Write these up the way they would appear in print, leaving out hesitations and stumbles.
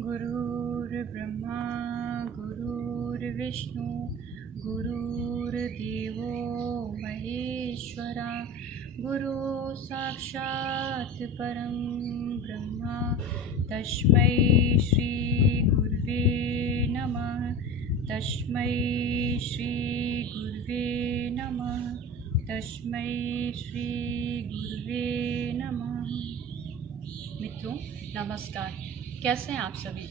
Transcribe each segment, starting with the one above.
गुरुर्ब्रह्मा गुरुर्विष्णु गुरुर्देवो महेश्वरा गुरु साक्षात् परं ब्रह्म तस्मै श्री गुरुवे नमः। तस्मै श्री गुरुवे नमः। तस्मै श्री गुरुवे नमः। मित्रों नमस्कार, कैसे हैं आप सभी।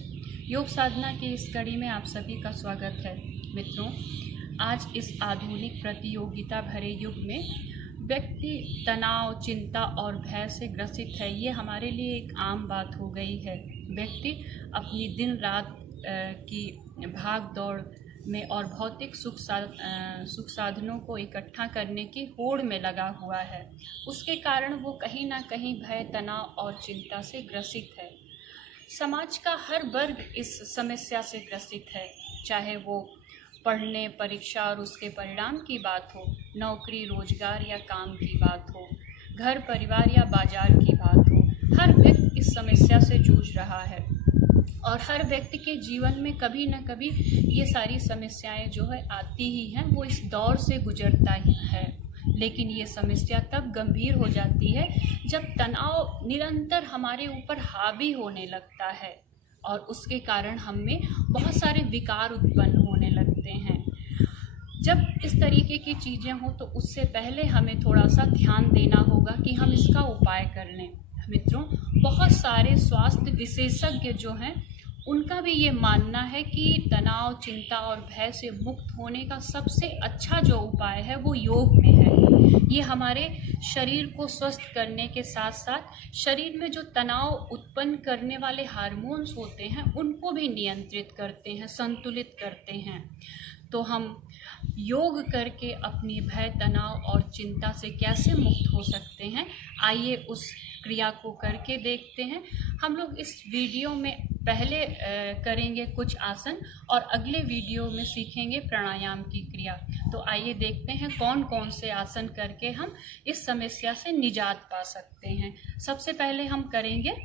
योग साधना की इस कड़ी में आप सभी का स्वागत है। मित्रों, आज इस आधुनिक प्रतियोगिता भरे युग में व्यक्ति तनाव, चिंता और भय से ग्रसित है। ये हमारे लिए एक आम बात हो गई है। व्यक्ति अपनी दिन रात की भाग दौड़ में और भौतिक सुख साधनों को इकट्ठा करने की होड़ में लगा हुआ है। उसके कारण वो कहीं ना कहीं भय, तनाव और चिंता से ग्रसित है। समाज का हर वर्ग इस समस्या से ग्रसित है, चाहे वो पढ़ने, परीक्षा और उसके परिणाम की बात हो, नौकरी, रोजगार या काम की बात हो, घर परिवार या बाजार की बात हो। हर व्यक्ति इस समस्या से जूझ रहा है और हर व्यक्ति के जीवन में कभी न कभी ये सारी समस्याएं जो है आती ही हैं। वो इस दौर से गुजरता ही है, लेकिन ये समस्या तब गंभीर हो जाती है जब तनाव निरंतर हमारे ऊपर हावी होने लगता है और उसके कारण हम में बहुत सारे विकार उत्पन्न होने लगते हैं। जब इस तरीके की चीज़ें हों तो उससे पहले हमें थोड़ा सा ध्यान देना होगा कि हम इसका उपाय कर लें। मित्रों, बहुत सारे स्वास्थ्य विशेषज्ञ जो हैं उनका भी ये मानना है कि तनाव, चिंता और भय से मुक्त होने का सबसे अच्छा जो उपाय है वो योग में है। ये हमारे शरीर को स्वस्थ करने के साथ साथ शरीर में जो तनाव उत्पन्न करने वाले हार्मोन्स होते हैं उनको भी नियंत्रित करते हैं, संतुलित करते हैं। तो हम योग करके अपनी भय, तनाव और चिंता से कैसे मुक्त हो सकते हैं, आइए उस क्रिया को करके देखते हैं। हम लोग इस वीडियो में पहले करेंगे कुछ आसन और अगले वीडियो में सीखेंगे प्राणायाम की क्रिया। तो आइए देखते हैं कौन कौन से आसन करके हम इस समस्या से निजात पा सकते हैं। सबसे पहले हम करेंगे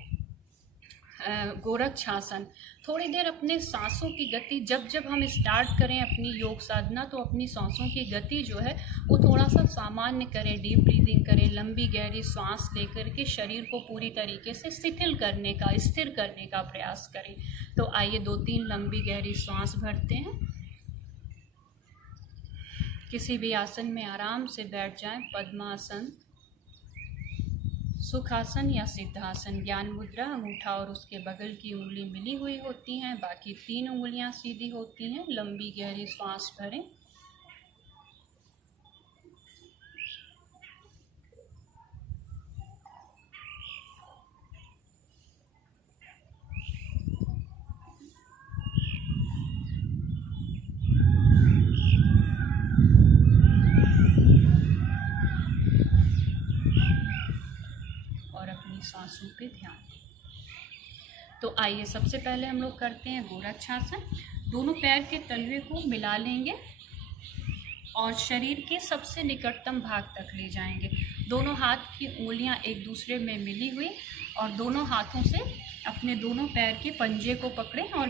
गोरक्षासन। थोड़ी देर अपने सांसों की गति, जब हम स्टार्ट करें अपनी योग साधना तो अपनी सांसों की गति जो है वो थोड़ा सा सामान्य करें, डीप ब्रीदिंग करें, लंबी गहरी सांस लेकर के शरीर को पूरी तरीके से शिथिल करने का, स्थिर करने का प्रयास करें। तो आइए 2-3 लंबी गहरी सांस भरते हैं। किसी भी आसन में आराम से बैठ जाएं। पद्मासन, सुखासन या सिद्धासन। ज्ञान मुद्रा, अंगूठा और उसके बगल की उंगली मिली हुई होती हैं, बाकी 3 उंगलियां सीधी होती हैं। लंबी गहरी सांस भरें। और अपनी सांसों पे ध्यान। तो आइए सबसे पहले हम लोग करते हैं गोरक्षासन। दोनों पैर के तलवे को मिला लेंगे और शरीर के सबसे निकटतम भाग तक ले जाएंगे। दोनों हाथ की उंगलियां एक दूसरे में मिली हुई और दोनों हाथों से अपने दोनों पैर के पंजे को पकड़ें और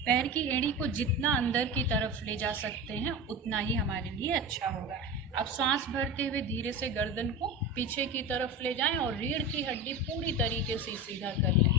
पैर की एड़ी को जितना अंदर की तरफ ले जा सकते हैं उतना ही हमारे लिए अच्छा होगा। अब सांस भरते हुए धीरे से गर्दन को पीछे की तरफ ले जाएं और रीढ़ की हड्डी पूरी तरीके से सीधा कर लें।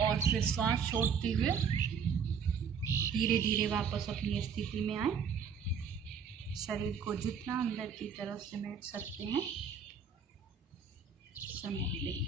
और फिर सांस छोड़ते हुए धीरे धीरे वापस अपनी स्थिति में आए। शरीर को जितना अंदर की तरफ समेट सकते हैं समेट लें।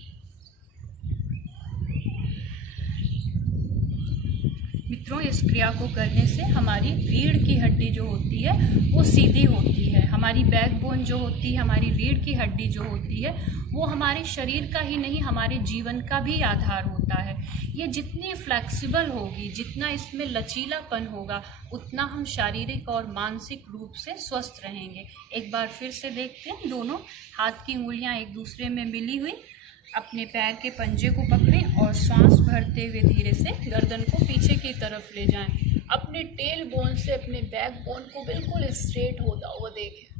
मित्रों, इस क्रिया को करने से हमारी रीढ़ की हड्डी जो होती है वो सीधी होती है। हमारी बैकबोन जो होती है, हमारी रीढ़ की हड्डी जो होती है, वो हमारे शरीर का ही नहीं, हमारे जीवन का भी आधार होता है। ये जितनी फ्लेक्सिबल होगी, जितना इसमें लचीलापन होगा, उतना हम शारीरिक और मानसिक रूप से स्वस्थ रहेंगे। एक बार फिर से देखते हैं। दोनों हाथ की उंगलियां एक दूसरे में मिली हुई, अपने पैर के पंजे को पकड़ें और सांस भरते हुए धीरे से गर्दन को पीछे की तरफ ले जाएं। अपने टेल बोन से अपने बैक बोन को बिल्कुल स्ट्रेट होता हुआ देखें।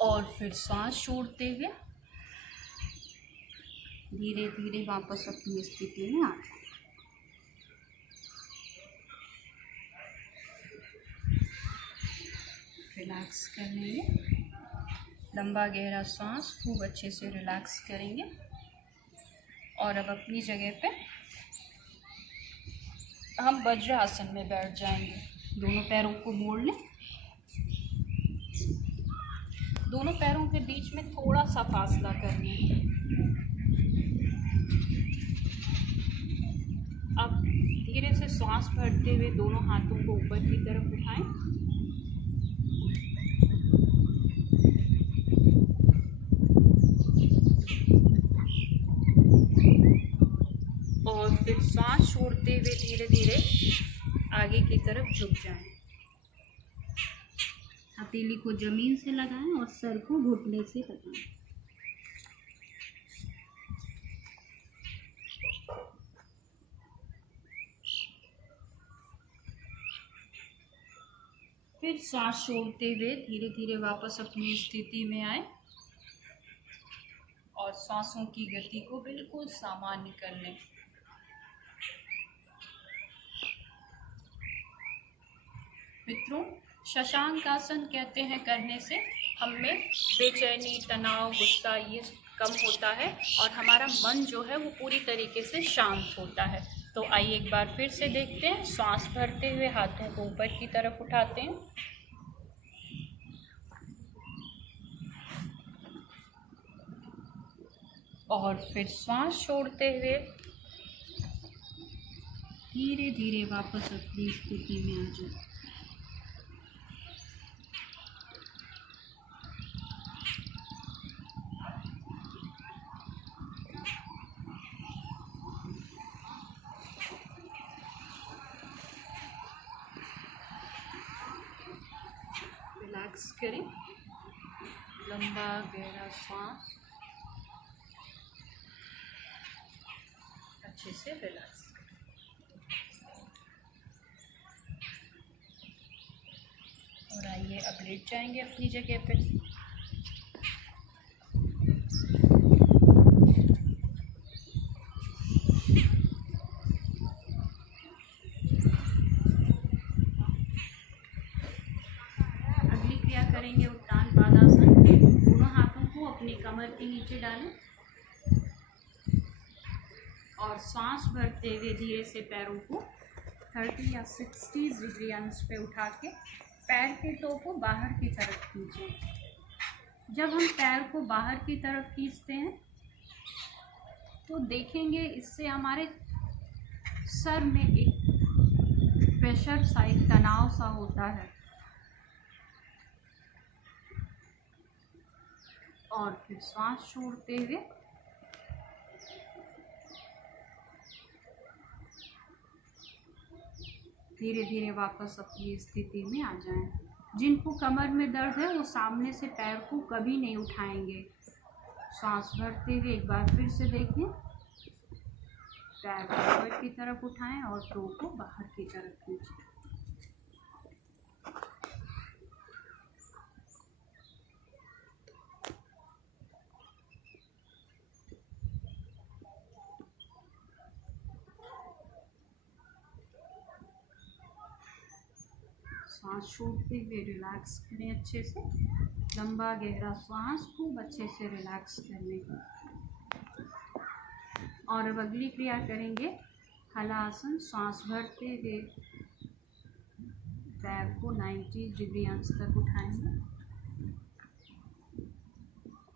और फिर सांस छोड़ते हुए धीरे धीरे वापस अपनी स्थिति में आ जाए। रिलैक्स कर लेंगे। लंबा गहरा सांस खूब अच्छे से रिलैक्स करेंगे। और अब अपनी जगह पे हम वज्रासन में बैठ जाएंगे। दोनों पैरों को मोड़ लें। दोनों पैरों के बीच में थोड़ा सा फासला कर लें। अब धीरे से सांस भरते हुए दोनों हाथों को ऊपर की तरफ उठाएं। और फिर सांस छोड़ते हुए धीरे धीरे आगे की तरफ झुक जाएं। हथेली को जमीन से लगाएं और सर को घुटने से लगाएं। फिर सांस छोड़ते हुए धीरे धीरे वापस अपनी स्थिति में आए और सांसों की गति को बिल्कुल सामान्य कर लें। मित्रों, शशांक आसन कहते हैं करने से हम में बेचैनी, तनाव, गुस्सा ये कम होता है और हमारा मन जो है वो पूरी तरीके से शांत होता है। तो आइए एक बार फिर से देखते हैं। सांस भरते हुए हाथों को ऊपर की तरफ उठाते हैं और फिर सांस छोड़ते हुए धीरे धीरे वापस अपनी स्थिति में आ जाए। रिलैक्स करें। लंबा गहरा सांस अच्छे से रिलैक्स करें। और आइए अब लेट जाएंगे अपनी जगह पे। अगली क्रिया करेंगे उत्तान पादासन। दोनों हाथों को अपनी कमर के नीचे डालें और सांस भरते हुए धीरे से पैरों को 30 या 60 डिग्री अंश पे उठा के पैर के टो को बाहर की तरफ खींचें। जब हम पैर को बाहर की तरफ खींचते हैं तो देखेंगे इससे हमारे सर में एक प्रेशर सा, एक तनाव सा होता है। और फिर सांस छोड़ते हुए धीरे धीरे वापस अपनी स्थिति में आ जाएं। जिनको कमर में दर्द है वो सामने से पैर को कभी नहीं उठाएंगे। सांस भरते हुए एक बार फिर से देखें। पैर को ऊपर की तरफ उठाएं और टो को बाहर की तरफ खींचें। सांस छोड़ते हुए रिलैक्स करें अच्छे से। लंबा गहरा सांस खूब अच्छे से रिलैक्स करने का। और अब अगली क्रिया करेंगे हलासन। सांस भरते हुए पैर को 90 डिग्री अंश तक उठाएंगे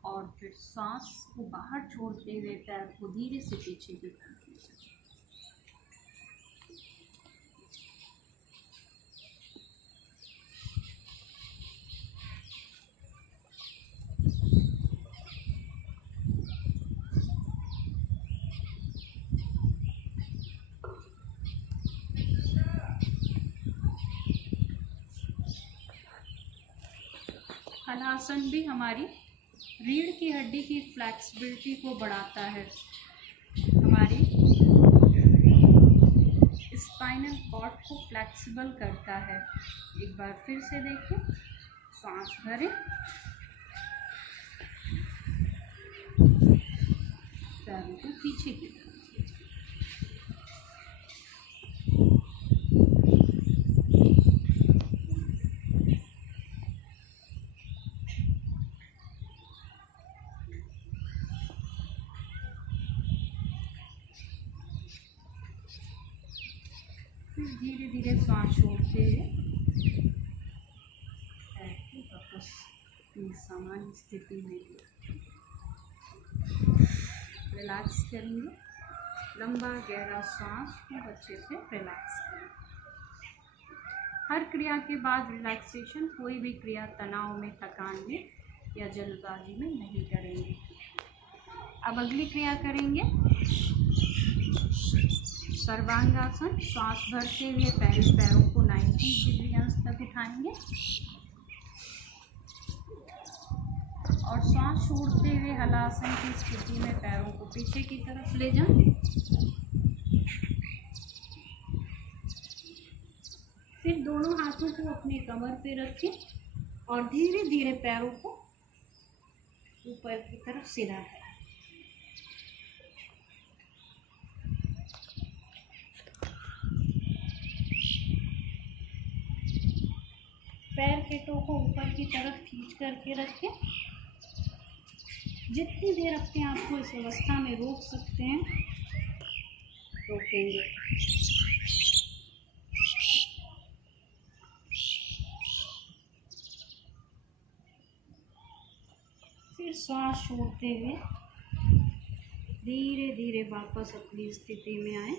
और फिर सांस को बाहर छोड़ते हुए पैर को धीरे से पीछे की तरफ ले जाएं। हलासन भी हमारी रीढ़ की हड्डी की फ्लेक्सिबिलिटी को बढ़ाता है, हमारी स्पाइनल कॉर्ड को फ्लेक्सिबल करता है। एक बार फिर से देखिए, सांस भरें, पैरों को पीछे की तरफ। फिर धीरे धीरे सांस छोड़ते हुए पैर को वापस अपनी सामान्य स्थिति में रिलैक्स करेंगे। लंबा गहरा सांस खूब अच्छे से रिलैक्स करें। हर क्रिया के बाद रिलैक्सेशन, कोई भी क्रिया तनाव में, थकान में या जल्दबाजी में नहीं करेंगे। अब अगली क्रिया करेंगे सर्वांगासन। सांस भरते हुए पैरों को 90 डिग्री अंश तक उठाएंगे और सांस छोड़ते हुए हलासन की स्थिति में पैरों को पीछे की तरफ ले जाएं। फिर दोनों हाथों को अपने कमर पे रखें और धीरे धीरे पैरों को ऊपर की तरफ सीधा करें। पैर के टो को ऊपर की तरफ खींच करके रखें। जितनी देर अपने आप को इस अवस्था में रोक सकते हैं रोकेंगे। फिर सांस छोड़ते हुए धीरे धीरे वापस अपनी स्थिति में आए।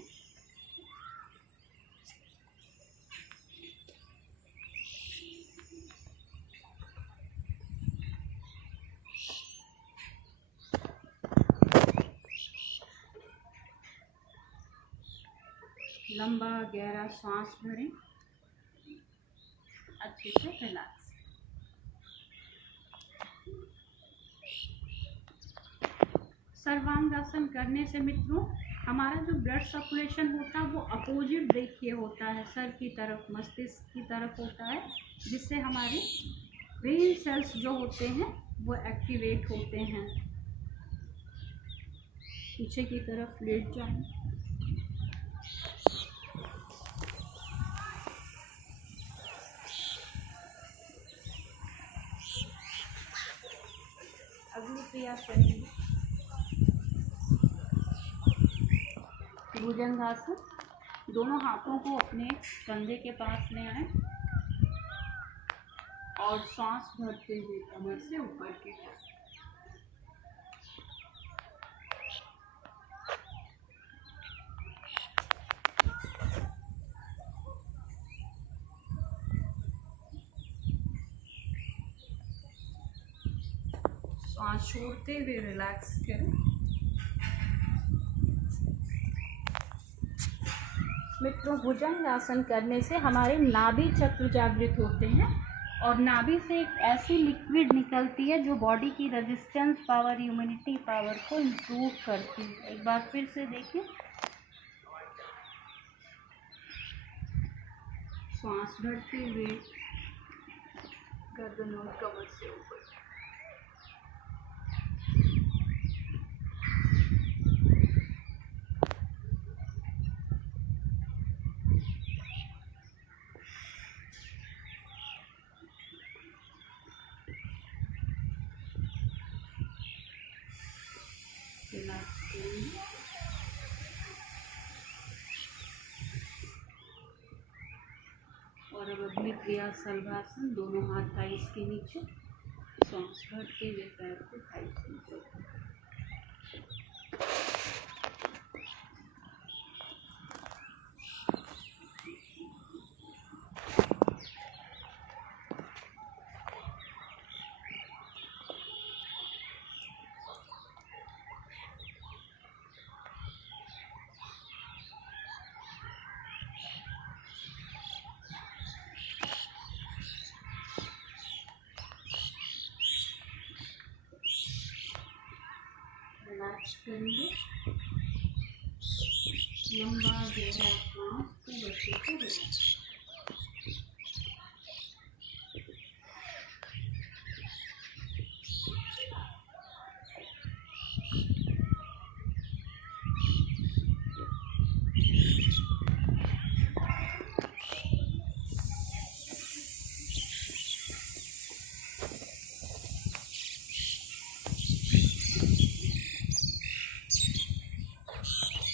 लंबा गहरा सांस भरें, अच्छे से रिलैक्स। सर्वांगासन करने से मित्रों हमारा जो ब्लड सर्कुलेशन होता है वो अपोजिट देखिए होता है, सर की तरफ, मस्तिष्क की तरफ होता है, जिससे हमारे ब्रेन सेल्स जो होते हैं वो एक्टिवेट होते हैं। पीछे की तरफ लेट जाएं। अगली क्रिया करेंगे भुजंगासन। दोनों हाथों को अपने कंधे के पास ले आए और सांस भरते हुए कमर से ऊपर की तरफ। सांस छोड़ते हुए रिलैक्स करें। मित्रों भुजंगासन करने से हमारे नाभि चक्र जागृत होते हैं और नाभि से एक ऐसी लिक्विड निकलती है जो बॉडी की रेजिस्टेंस पावर, इम्यूनिटी पावर को इम्प्रूव करती है। एक बार फिर से देखिए, सांस भरते हुए गर्दन और कमर से ऊपर। रिलैक्स करेंगे। क्रिया सलभासन, दोनों हाथ थाइस के नीचे, सांस भरते हुए पैर को थाइस के नीचे। रिलैक्स करेंगे, लंबा गहरा सांस को बच्चे को रिलैक्स।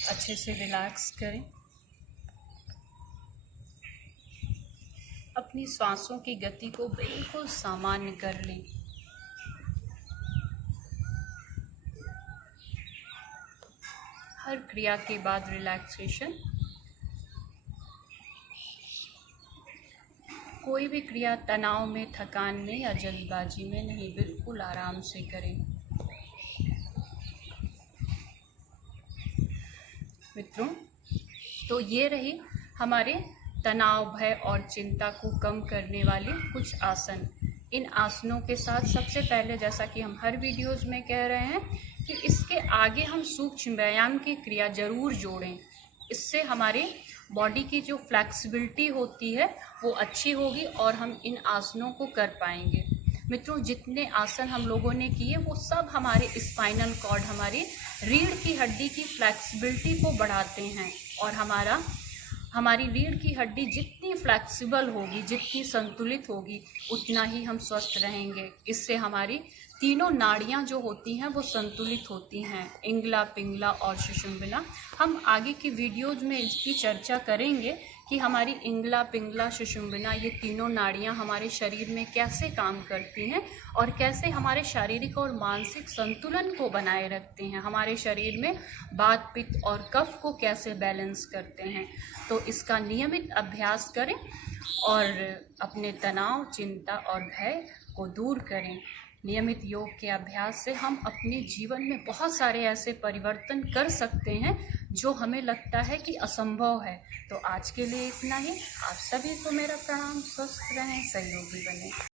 अच्छे से रिलैक्स करें। अपनी सांसों की गति को बिल्कुल सामान्य कर लें। हर क्रिया के बाद रिलैक्सेशन। कोई भी क्रिया तनाव में, थकान में या जल्दबाजी में नहीं, बिल्कुल आराम से करें। मित्रों, तो ये रही हमारे तनाव, भय और चिंता को कम करने वाले कुछ आसन। इन आसनों के साथ सबसे पहले, जैसा कि हम हर वीडियोस में कह रहे हैं, कि इसके आगे हम सूक्ष्म व्यायाम की क्रिया जरूर जोड़ें। इससे हमारे बॉडी की जो फ्लेक्सिबिलिटी होती है वो अच्छी होगी और हम इन आसनों को कर पाएंगे। मित्रों, जितने आसन हम लोगों ने किए वो सब हमारे स्पाइनल कॉर्ड, हमारी रीढ़ की हड्डी की फ्लेक्सिबिलिटी को बढ़ाते हैं। और हमारी रीढ़ की हड्डी जितनी फ्लेक्सिबल होगी, जितनी संतुलित होगी, उतना ही हम स्वस्थ रहेंगे। इससे हमारी तीनों नाड़ियां जो होती हैं वो संतुलित होती हैं, इंगला, पिंगला और सुषुम्ना। हम आगे की वीडियोज में इसकी चर्चा करेंगे कि हमारी इंगला, पिंगला, सुषुम्ना, ये तीनों नाड़ियां हमारे शरीर में कैसे काम करती हैं और कैसे हमारे शारीरिक और मानसिक संतुलन को बनाए रखते हैं, हमारे शरीर में वात, पित्त और कफ को कैसे बैलेंस करते हैं। तो इसका नियमित अभ्यास करें और अपने तनाव, चिंता और भय को दूर करें। नियमित योग के अभ्यास से हम अपने जीवन में बहुत सारे ऐसे परिवर्तन कर सकते हैं जो हमें लगता है कि असंभव है। तो आज के लिए इतना ही। आप सभी को मेरा प्रणाम। स्वस्थ रहें, सहयोगी बने।